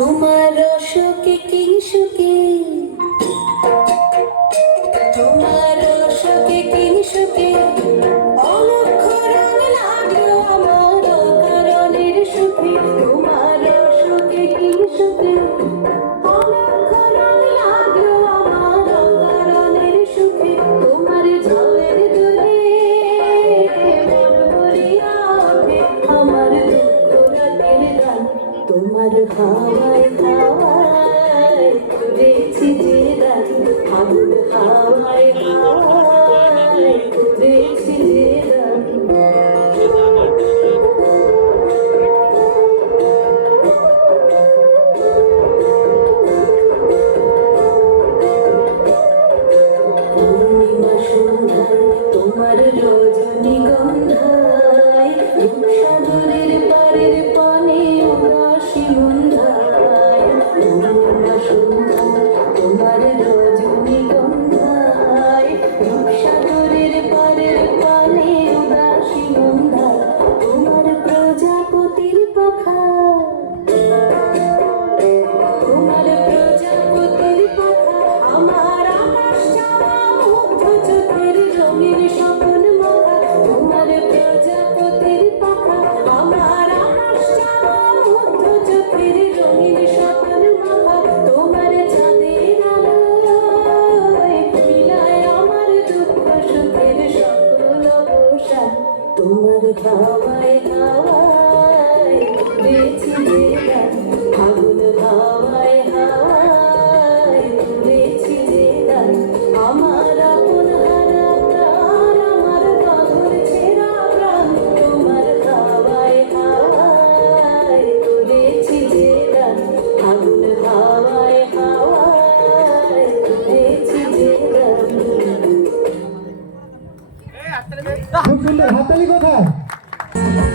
তোমার রসকে কিংসুকে তোমার রসকে কিংসুকে অলক্ষ রং লাগল আমার অকারণের সুখে। তোমার রসকে কিংসুকে অলক্ষ রং লাগল আমার অকারণের সুখে। তোমার জলের দূরে আমার দুঃখ রাতের গান, তোমার হাওয়া Happy Birthday!